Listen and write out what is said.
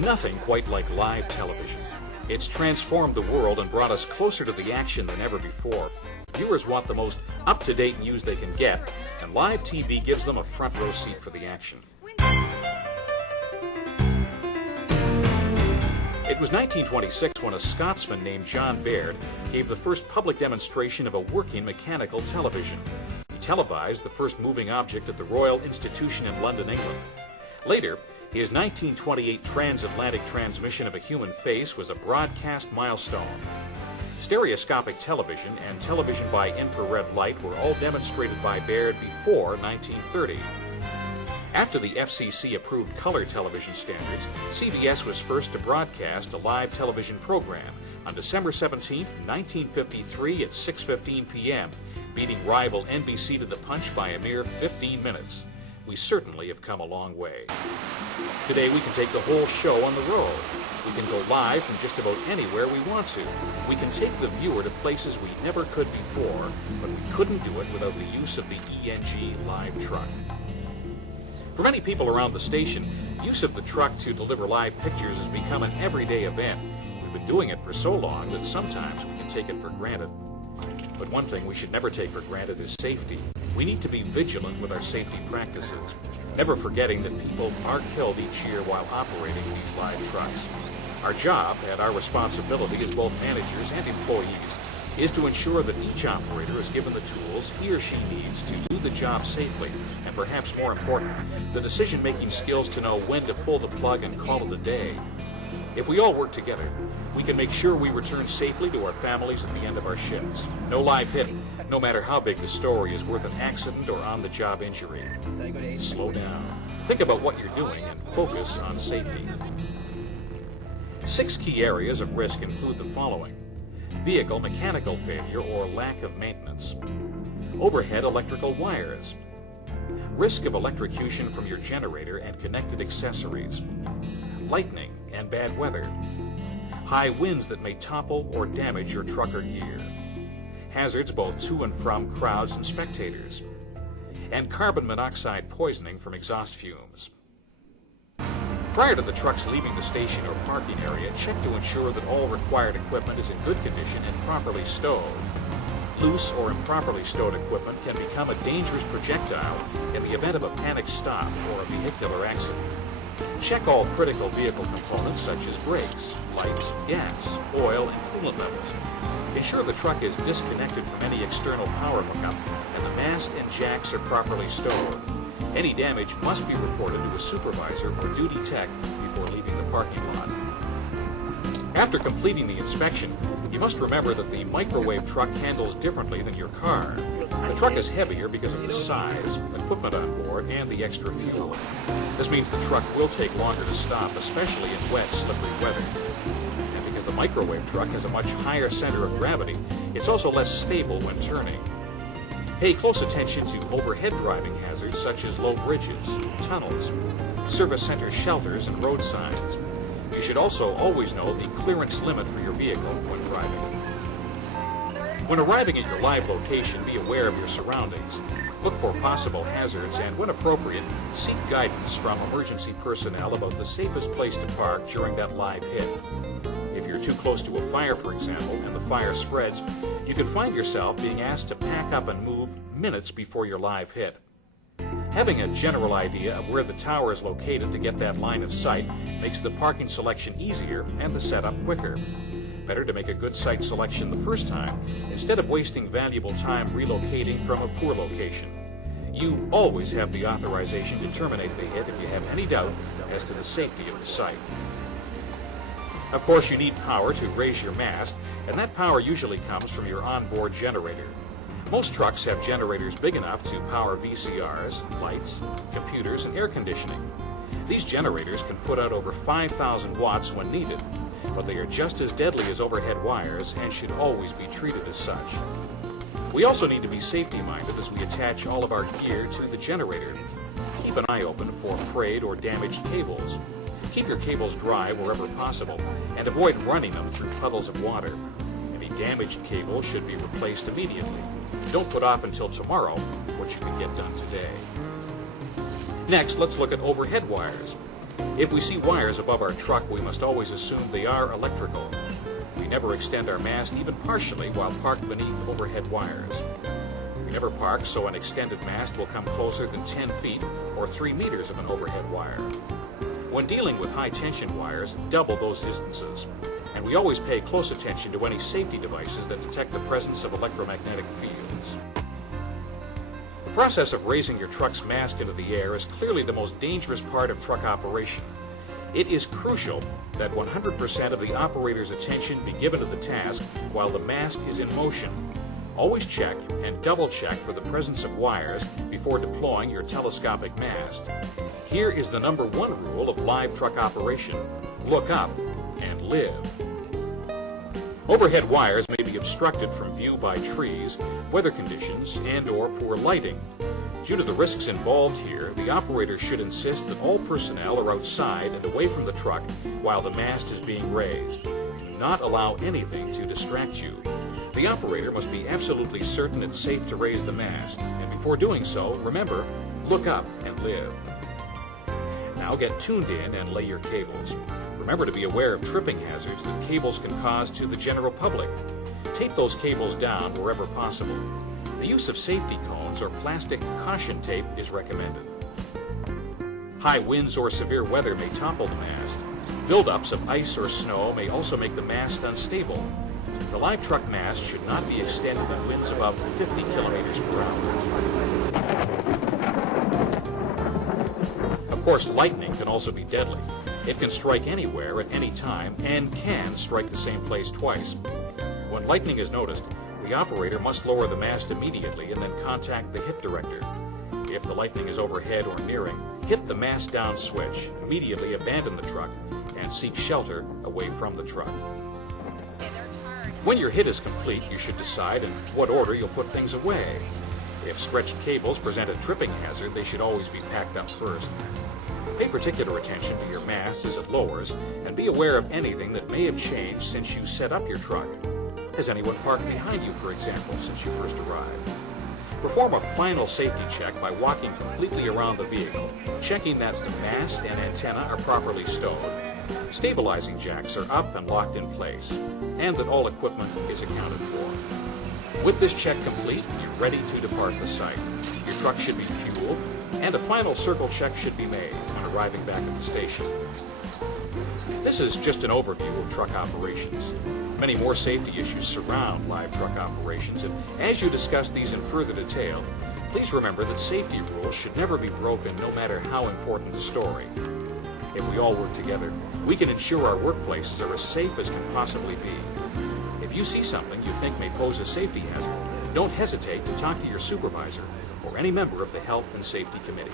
nothing quite like live television. It's transformed the world and brought us closer to the action than ever before. Viewers want the most up-to-date news they can get, and live TV gives them a front row seat for the action. It was 1926 when a Scotsman named John Baird gave the first public demonstration of a working mechanical television. He televised the first moving object at the Royal Institution in London, England. Later, his 1928 transatlantic transmission of a human face was a broadcast milestone. Stereoscopic television and television by infrared light were all demonstrated by Baird before 1930. After the FCC approved color television standards, CBS was first to broadcast a live television program on December 17, 1953 at 6:15 p.m., beating rival NBC to the punch by a mere 15 minutes. We certainly have come a long way. Today we can take the whole show on the road. We can go live from just about anywhere we want to. We can take the viewer to places we never could before, but we couldn't do it without the use of the ENG live truck. For many people around the station, use of the truck to deliver live pictures has become an everyday event. We've been doing it for so long that sometimes we can take it for granted. But one thing we should never take for granted is safety. We need to be vigilant with our safety practices, never forgetting that people are killed each year while operating these live trucks. Our job and our responsibility as both managers and employees is to ensure that each operator is given the tools he or she needs to do the job safely, and perhaps more important, the decision-making skills to know when to pull the plug and call it a day. If we all work together, we can make sure we return safely to our families at the end of our shifts. No live hit, no matter how big the story, is worth an accident or on-the-job injury. Slow down. Think about what you're doing and focus on safety. 6 key areas of risk include the following: vehicle mechanical failure or lack of maintenance, overhead electrical wires, risk of electrocution from your generator and connected accessories, lightning and bad weather, high winds that may topple or damage your truck or gear, hazards both to and from crowds and spectators, and carbon monoxide poisoning from exhaust fumes. Prior to the trucks leaving the station or parking area, check to ensure that all required equipment is in good condition and properly stowed. Loose or improperly stowed equipment can become a dangerous projectile in the event of a panic stop or a vehicular accident. Check all critical vehicle components such as brakes, lights, gas, oil, and coolant levels. Ensure the truck is disconnected from any external power hookup and the mast and jacks are properly stowed. Any damage must be reported to a supervisor or duty tech before leaving the parking lot. After completing the inspection, you must remember that the microwave truck handles differently than your car. The truck is heavier because of the size, equipment on board, and the extra fuel. This means the truck will take longer to stop, especially in wet, slippery weather. And because the microwave truck has a much higher center of gravity, it's also less stable when turning. Pay close attention to overhead driving hazards such as low bridges, tunnels, service center shelters, and road signs. You should also always know the clearance limit for your vehicle when driving. When arriving at your live location, be aware of your surroundings. Look for possible hazards and, when appropriate, seek guidance from emergency personnel about the safest place to park during that live hit. If you're too close to a fire, for example, and the fire spreads, you could find yourself being asked to pack up and move minutes before your live hit. Having a general idea of where the tower is located to get that line of sight makes the parking selection easier and the setup quicker. Better to make a good site selection the first time instead of wasting valuable time relocating from a poor location. You always have the authorization to terminate the hit if you have any doubt as to the safety of the site. Of course, you need power to raise your mast, and that power usually comes from your onboard generator. Most trucks have generators big enough to power VCRs, lights, computers, and air conditioning. These generators can put out over 5,000 watts when needed, but they are just as deadly as overhead wires and should always be treated as such. We also need to be safety-minded as we attach all of our gear to the generator. Keep an eye open for frayed or damaged cables. Keep your cables dry wherever possible and avoid running them through puddles of water. Any damaged cable should be replaced immediately. Don't put off until tomorrow what you can get done today. Next, let's look at overhead wires. If we see wires above our truck, we must always assume they are electrical. We never extend our mast even partially while parked beneath overhead wires. We never park so an extended mast will come closer than 10 feet or 3 meters of an overhead wire. When dealing with high-tension wires, double those distances. And we always pay close attention to any safety devices that detect the presence of electromagnetic fields. The process of raising your truck's mast into the air is clearly the most dangerous part of truck operation. It is crucial that 100% of the operator's attention be given to the task while the mast is in motion. Always check and double check for the presence of wires before deploying your telescopic mast. Here is the #1 rule of live truck operation: look up and live. Overhead wires may be obstructed from view by trees, weather conditions, and/or poor lighting. Due to the risks involved here, the operator should insist that all personnel are outside and away from the truck while the mast is being raised. Do not allow anything to distract you. The operator must be absolutely certain it's safe to raise the mast, and before doing so, remember, look up and live. Now get tuned in and lay your cables. Remember to be aware of tripping hazards that cables can cause to the general public. Tape those cables down wherever possible. The use of safety cones or plastic caution tape is recommended. High winds or severe weather may topple the mast. Buildups of ice or snow may also make the mast unstable. The live truck mast should not be extended at winds above 50 kilometers per hour. Of course, lightning can also be deadly. It can strike anywhere at any time and can strike the same place twice. When lightning is noticed, the operator must lower the mast immediately and then contact the hit director. If the lightning is overhead or nearing, hit the mast down switch, immediately abandon the truck, and seek shelter away from the truck. When your hit is complete, you should decide in what order you'll put things away. If stretched cables present a tripping hazard, they should always be packed up first. Pay particular attention to your mast as it lowers, and be aware of anything that may have changed since you set up your truck. Has anyone parked behind you, for example, since you first arrived? Perform a final safety check by walking completely around the vehicle, checking that the mast and antenna are properly stowed, stabilizing jacks are up and locked in place, and that all equipment is accounted for. With this check complete, you're ready to depart the site. Your truck should be fueled, and a final circle check should be made when arriving back at the station. This is just an overview of truck operations. Many more safety issues surround live truck operations, and as you discuss these in further detail, please remember that safety rules should never be broken no matter how important the story. If we all work together, we can ensure our workplaces are as safe as can possibly be. If you see something you think may pose a safety hazard, don't hesitate to talk to your supervisor or any member of the Health and Safety Committee.